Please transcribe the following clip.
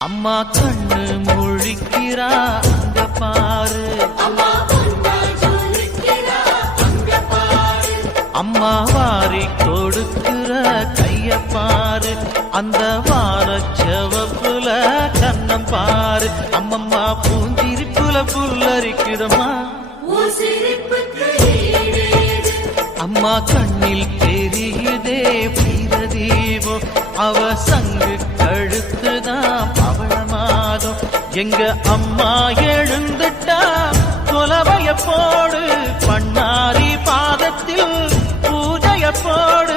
அம்மா கண்ணு முழிக்கிறா அங்க பாரு, அம்மா வாரி கொடுக்கிற கைய பாரு, அந்த வாரச்சவப்புல கண்ணம் பாரு. அம்மம்மா பூஞ்சிரிப்புல புல்லரிக்குதம்மா, அம்மா கண்ணில் தெரியுதே வீரதீபோ, அவ சங்கு கழுத்துதான் பவளமாதோ. எங்க அம்மா எழுந்துட்டா கொலவைய போடு, பண்ணாரி பாதத்தில் பூஜைய போடு.